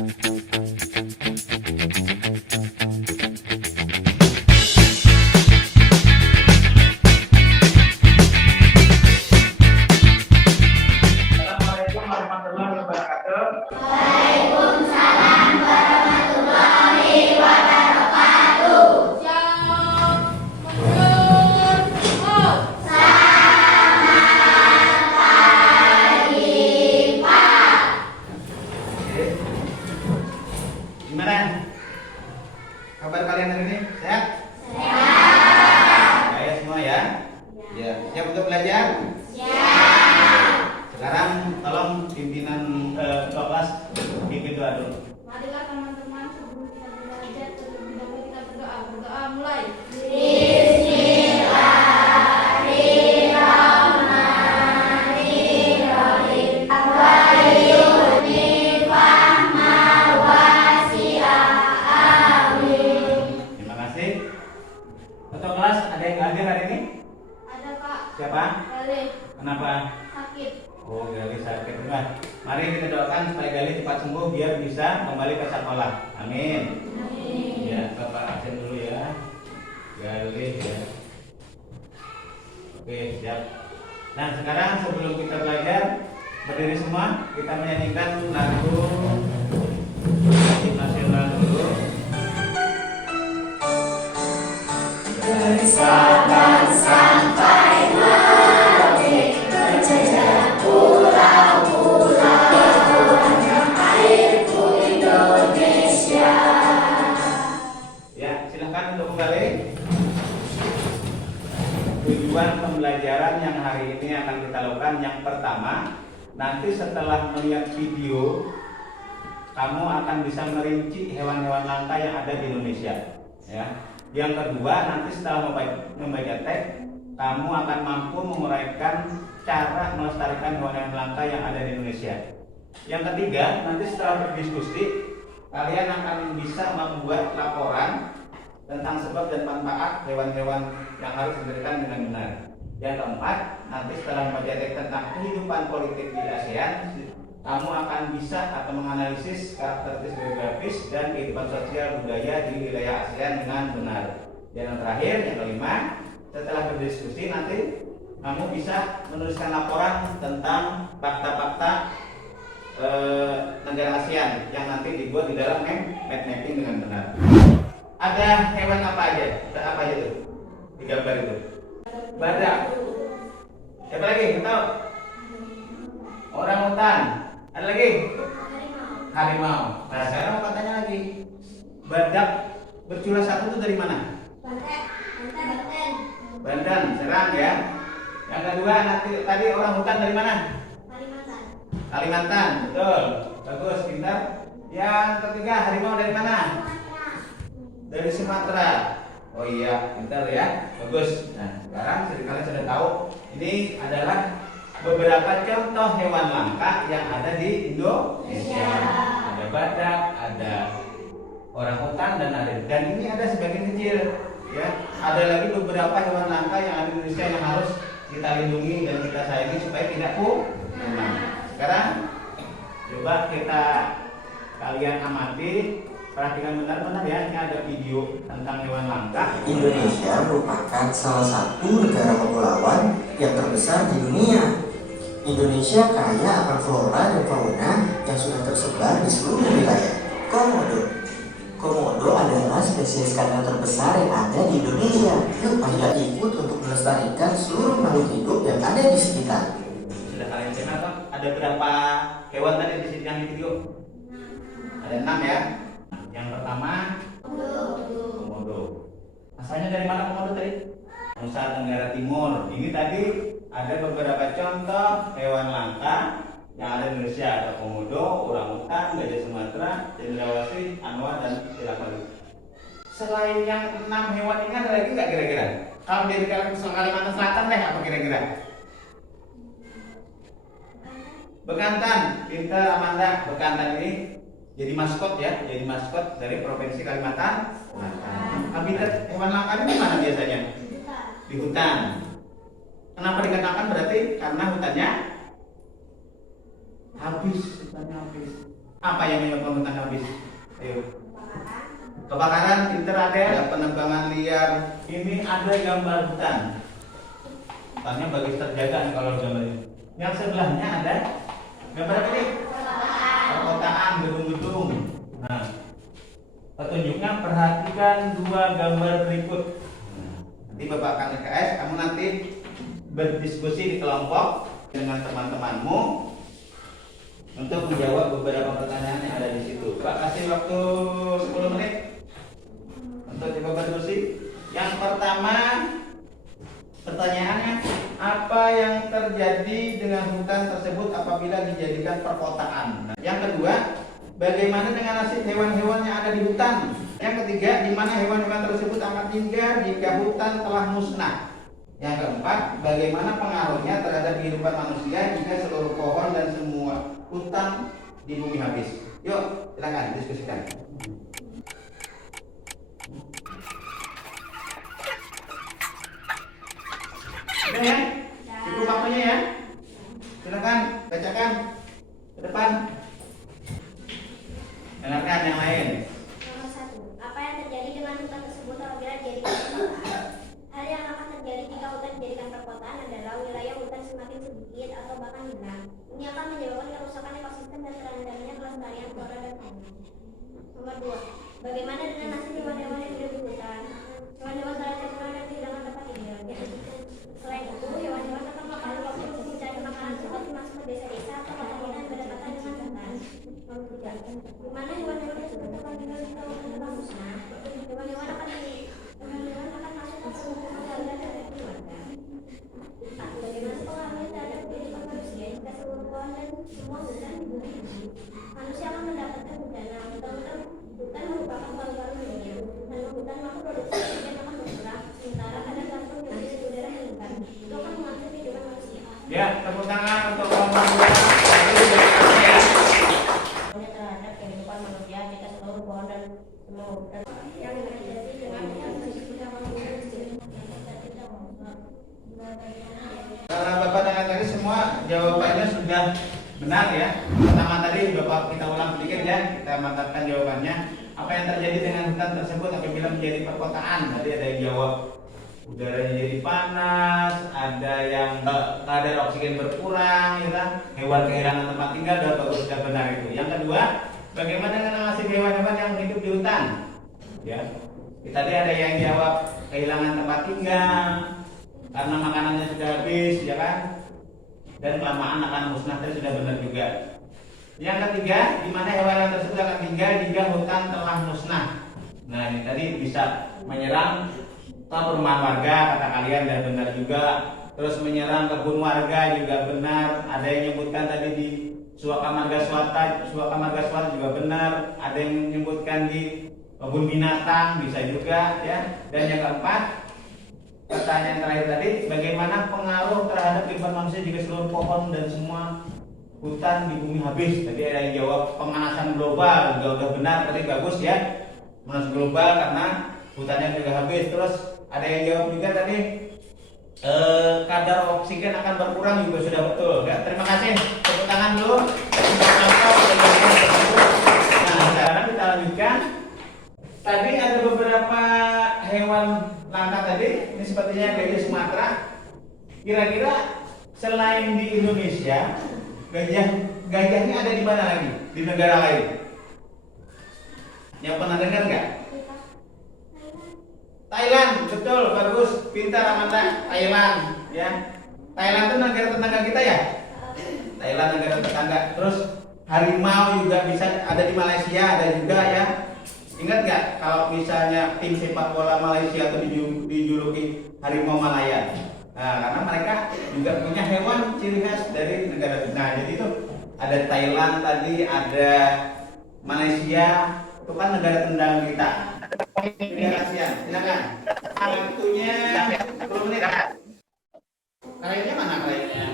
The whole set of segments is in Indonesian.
Assalamualaikum warahmatullahi wabarakatuh. Gimana kabar kalian hari ini? Sehat? Sehat semua ya? Ya. Siap untuk belajar? Sekarang tolong pimpinan kelas pimpin doa dulu. Marilah teman-teman, sebelum kita belajar terlebih dahulu kita berdoa. Berdoa mulai. Terima kasih. Untuk kelas ada yang hadir hari ini? Ada Pak. Siapa? Galih Kenapa? sakit. Oh, Gali sakit. Nah, mari kita doakan supaya Gali cepat sembuh biar bisa kembali ke sekolah. Amin. Amin. Ya, Bapak absen dulu ya. Gali ya. Oke, siap. Nah, sekarang sebelum kita belajar, berdiri semua, kita menyanyikan lagu nasional dulu. Dari Sabang sampai Merauke, berjejak pulau-pulau, airku Indonesia. Ya, silakan untuk kembali. Tujuan pembelajaran yang hari ini akan kita lakukan yang pertama, nanti setelah melihat video, kamu akan bisa merinci hewan-hewan langka yang ada di Indonesia. Ya. Yang kedua, nanti setelah membaca teks, kamu akan mampu menguraikan cara melestarikan hewan-hewan langka yang ada di Indonesia. Yang ketiga, nanti setelah berdiskusi, kalian akan bisa membuat laporan tentang sebab dan manfaat hewan-hewan yang harus diberikan dengan benar. Yang keempat, nanti setelah membaca teks tentang kehidupan politik di ASEAN, kamu akan bisa atau menganalisis karakteristik geografis dan kehidupan sosial budaya di wilayah ASEAN dengan benar. Dan yang terakhir, yang kelima, setelah berdiskusi nanti kamu bisa menuliskan laporan tentang fakta-fakta negara ASEAN yang nanti dibuat di dalam map mapping dengan benar. Ada hewan apa aja? Ada apa aja tuh? Di gambar itu. Badak. Siapa lagi? Tahu? Orang hutan. Ada lagi? Harimau. Nah, sekarang mau tanya lagi. Badak bercula satu itu dari mana? Banten, Serang ya. Yang kedua, tadi orang hutan dari mana? Kalimantan, betul. Bagus, pintar. Yang ketiga, harimau dari mana? Dari Sumatera. Oh iya, pintar ya. Bagus. Nah, sekarang kalian sudah tahu ini adalah beberapa contoh hewan langka yang ada di Indonesia. Ada badak, ada orang hutan dan ini ada sebagian kecil ya. Ada lagi beberapa hewan langka yang ada di Indonesia yang harus kita lindungi dan kita sayangi supaya tidak punah. Sekarang coba kalian amati, perhatikan benar-benar ya. Ini ada video tentang hewan langka. Indonesia merupakan salah satu negara kepulauan yang terbesar di dunia. Indonesia kaya akan flora dan fauna yang sudah tersebar di seluruh wilayah. Komodo adalah spesies karena terbesar yang ada di Indonesia. Yuk, kita ikut untuk melestarikan seluruh makhluk hidup yang ada di sekitar. Sudah kalian simak toh? Ada berapa hewan tadi di sini yang di video? Ada 6 ya. Yang pertama komodo. Asalnya dari mana komodo tadi? Nusa Tenggara Timur. Ini tadi ada beberapa contoh hewan langka yang ada di Indonesia. Ada komodo, orangutan, gajah Sumatera, cendrawasih, anoa, dan silakbali. Selain yang 6 hewan ini ada lagi nggak kira-kira? Kalau dari Kalimantan Selatan deh, apa kira-kira? Bekantan, pintar Amanda. Bekantan ini jadi maskot ya, jadi maskot dari provinsi Kalimantan Selatan. Habitat hewan langka ini mana biasanya? Di hutan. Kenapa dikatakan berarti? Karena hutannya habis, hutannya habis. Apa yang menyebabkan hutan habis? Ayo. Kebakaran. Kebakaran, pinter ada penebangan liar. Ini ada gambar hutan. Hutannya bagus terjaga nih kalau gambar ini. Yang sebelahnya ada gambar apa nih? Perkotaan, gedung-gedung. Nah, petunjuknya perhatikan dua gambar berikut. Nanti Bapak akan LKS, kamu nanti berdiskusi di kelompok dengan teman-temanmu untuk menjawab beberapa pertanyaan yang ada di situ. Pak kasih waktu 10 menit untuk coba berdiskusi. Yang pertama, pertanyaannya, apa yang terjadi dengan hutan tersebut apabila dijadikan perkotaan? Nah, yang kedua, bagaimana dengan nasib hewan-hewan yang ada di hutan? Yang ketiga, di mana hewan-hewan tersebut akan tinggal jika hutan telah musnah? Yang keempat, bagaimana pengaruhnya terhadap kehidupan manusia jika seluruh pohon dan semua hutan di bumi habis? Yuk, silakan diskusikan. Udah ya? Cukup waktunya ya? Silakan, bacakan ke depan. Dengarkan yang lain. Nomor 1. Apa yang terjadi dengan hutan tersebut apabila dijadikan perkotaan? Hal yang akan terjadi jika hutan dijadikan perkotaan adalah wilayah hutan semakin sedikit atau bahkan hilang. Ini akan menyebabkan kerusakan ekosistem dan terendahnya kelestarian flora dan fauna. Nomor 2. Bagaimana dengan nasib hewan-hewan yang hidup di hutan? Hewan-hewan terancam punah dan kehilangan tempat tinggal. Selain itu, hewan-hewan akan makan waktu untuk mencari makanan seperti masuk ke desa-desa atau pertanian yang berdekatan dengan hutan. Nomor 3. Di mana hewan-hewan tersebut akan tinggal di kawasan telah musnah? Hewan-hewan akan masuk ke permukiman warga dan keluarga. 4. Bagaimana pengaruhnya terhadap kehidupan manusia jika seluruh pohon dan semua hutan di bumi ini? Manusia akan mendapatkan hutan merupakan paru-paru dunia. Tanpa hutan maka produksi oksigen akan berkurang, sementara kadar karbon dioksida di udara meningkat. Itu akan mengatur kehidupan manusia. Ya, tepuk tangan untuk kelompok 2. Ya. Terhadap kehidupan manusia jika seluruh pohon dan semua hutan yang terjadi dengan Bapak dan tadi semua jawabannya sudah benar ya. Pertama tadi Bapak kita ulang sedikit ya, kita mantapkan jawabannya. Apa yang terjadi dengan hutan tersebut apabila menjadi perkotaan? Tadi ada yang jawab udaranya jadi panas, ada yang kadar oksigen berkurang, ya kan? Hewan kehilangan tempat tinggal, dan bagus sudah benar itu. Yang kedua, bagaimana dengan nasib hewan-hewan yang hidup di hutan? Ya, tadi ada yang jawab kehilangan tempat tinggal karena makanannya sudah habis, ya kan? Dan kelamaan akan musnah, tadi sudah benar juga. Yang ketiga, di mana hewan tersebut akan tinggal jika hutan telah musnah? Nah, ini tadi bisa menyerang perumahan warga, kata kalian, dan benar juga. Terus menyerang kebun warga juga benar. Ada yang menyebutkan tadi di Suaka Marga Swata juga benar. Ada yang menyebutkan di kebun binatang bisa juga ya. Dan yang keempat, pertanyaan terakhir tadi, bagaimana pengaruh terhadap kehidupan manusia jika seluruh pohon dan semua hutan di bumi habis? Tadi ada yang jawab pemanasan global, juga udah benar, tadi bagus ya. Pemanasan global karena hutannya juga habis. Terus ada yang jawab juga tadi kadar oksigen akan berkurang, juga sudah betul ya. Terima kasih, tepuk tangan dulu. Nah, sekarang kita lanjutkan. Tadi ada beberapa hewan langka tadi, ini sepertinya gajah Sumatera. Kira-kira selain di Indonesia, gajahnya ada di mana lagi? Di negara lain? Yang pernah dengar nggak? Thailand, betul, bagus, pintar Amanda. Thailand, ya. Thailand itu negara tetangga kita ya? Thailand negara tetangga. Terus harimau juga bisa ada di Malaysia, ada juga ya. Ingat nggak kalau misalnya tim sepak bola Malaysia itu dijuluki harimau Malaya? Nah, karena mereka juga punya hewan ciri khas dari negara. Nah, jadi itu ada Thailand tadi, ada Malaysia, itu kan negara tetangga kita. Ini Asia, silakan. Waktunya 10 menit. Karetnya mana karetnya?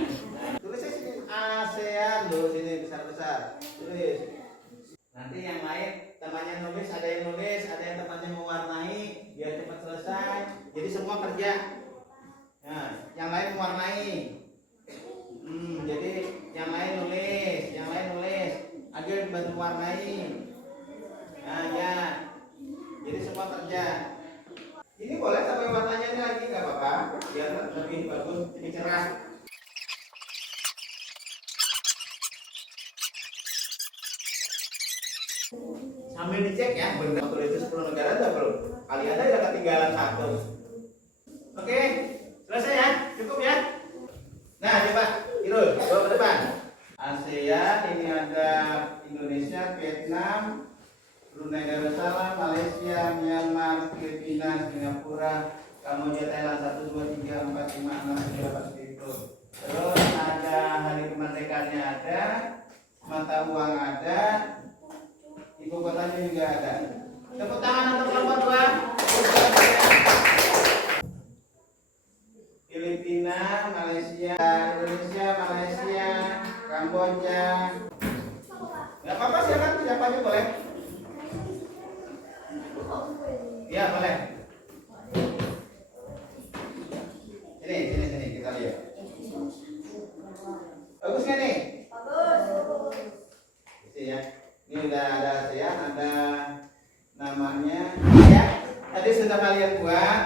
Tulis sini ASEAN loh, sini besar-besar. Tulis. Nanti yang lain temannya nulis, ada yang nulis, ada yang temannya mewarnai biar cepat selesai. Jadi semua kerja. Nah, yang lain mewarnai. Jadi yang lain nulis, Agil bantu mewarnai. Nah ya, jadi semua kerja. Ini boleh sampai warnanya ini lagi nggak apa-apa, biar lebih bagus, lebih cerah. Sambil dicek ya, benar betul itu 10 negara atau belum? Kali ada ya ketinggalan satu. Oke, selesai ya, cukup ya. Nah coba, Irul, bawa ke depan. ASEAN ini ada Indonesia, Vietnam, Brunei Darussalam, Malaysia, Myanmar, Filipina, Singapura, Kamboja, Thailand 1, 2, 3, 4, 5, 6, 7, 8 seperti itu. Terus ada hari kemerdekaannya ada, mata uang ada, ibu kotanya juga ada. Tepuk tangan untuk kelompok 2. Filipina, Malaysia, Indonesia, Malaysia, Kamboja. Gak apa-apa silakan, siapa aja boleh. Iya boleh. Sini kita lihat. Bagus nggak nih? Bagus. Ya. Ini udah ada ASEAN, ada namanya. Ya. Tadi sudah kalian buat,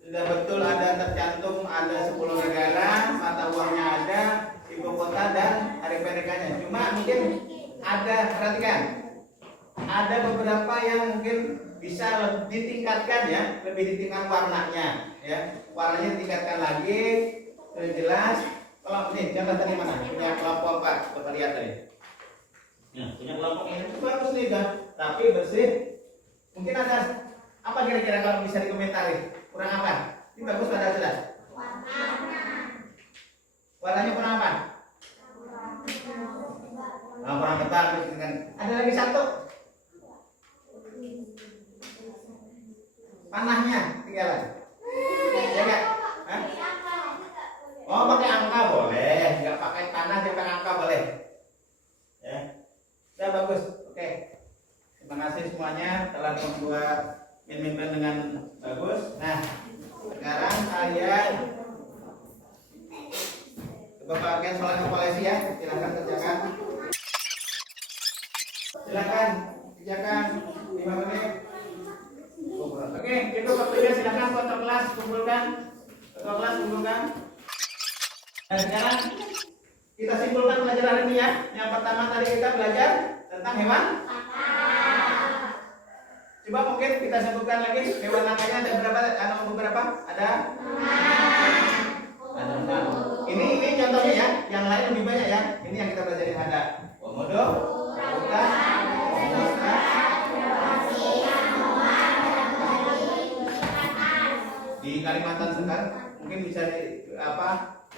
sudah betul ada tercantum ada 10 negara, mata uangnya ada, ibu kota dan hari kemerdekaan. Cuma mungkin ada, perhatikan. Ada beberapa yang mungkin bisa ditingkatkan ya, lebih ditingkatkan warnanya ya, warnanya ditingkatkan lagi lebih jelas. Kalau nih contoh tadi mana punya kelompok 4 coba lihat tadi ya, punya kelompok ini bagus nih kan, tapi bersih. Mungkin ada apa kira-kira kalau bisa dikomentari kurang apa? Ini bagus pada jelas warnanya kurang apa? Kurang tebal. Ada lagi satu panahnya tinggalan. Ya enggak? Oh, pakai angka boleh, enggak pakai panah, dia pakai angka boleh. Ya. Sudah bagus. Oke. Terima kasih semuanya telah membuat meme dengan bagus. Nah, sekarang kalian coba pakai sholat evaluasi ya. Silakan kerjakan. Silakan kerjakan 5 menit. Oke, itu waktunya silakan ketua kelas kumpulkan. Ketua kelas kumpulkan. Dan sekarang kita simpulkan pelajaran ini ya. Yang pertama tadi kita belajar tentang hewan. Coba mungkin kita sebutkan lagi hewan langkanya ada berapa? Ada beberapa? Ada? Ada 6. Ini contohnya ya. Yang lain lebih banyak ya. Ini yang kita pelajari ada komodo, orangutan, di Kalimantan sekarang mungkin bisa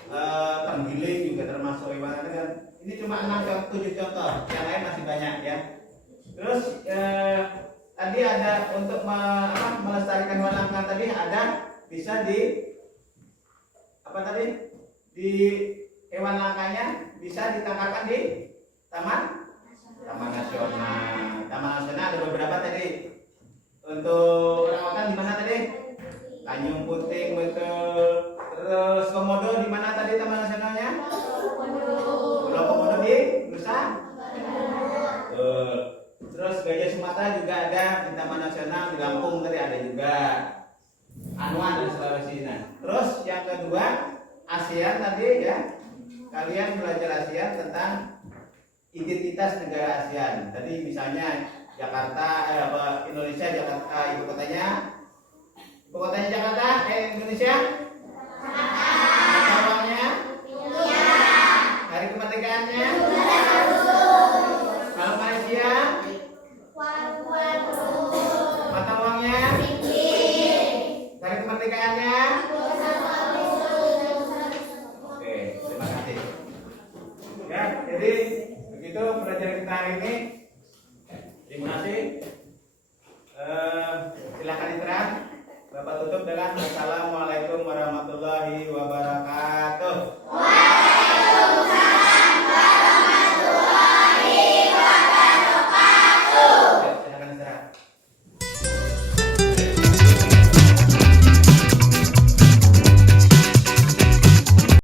terenggiling juga termasuk hewan kan. Ini cuma 7 contoh, yang lain masih banyak ya. Terus tadi ada untuk melestarikan hewan langka tadi ada bisa di di hewan langkanya bisa ditangkapkan di taman nasional. Taman nasional ada beberapa tadi. Untuk orangutan di mana tadi? Tanjung Puting betul. Terus komodo di mana tadi taman nasionalnya? Pulau Komodo di Nusa. Betul. Terus gajah Sumatera juga ada di taman nasional, di Lampung tadi ada juga. Anuan dan Sulawesi. Nah, terus yang kedua ASEAN tadi ya. Kalian belajar ASEAN tentang identitas negara ASEAN. Tadi misalnya Jakarta, Indonesia, Jakarta, ibu kotanya Jakarta, Indonesia. Mata uangnya, hari kemerdekaannya. Kalau Malaysia, mata uangnya, hari kemerdekaannya. Oke, terima kasih. Ya, jadi begitu pelajaran kita hari ini. Terima kasih. Silakan istirahat. Bapak tutup dengan Assalamualaikum warahmatullahi wabarakatuh.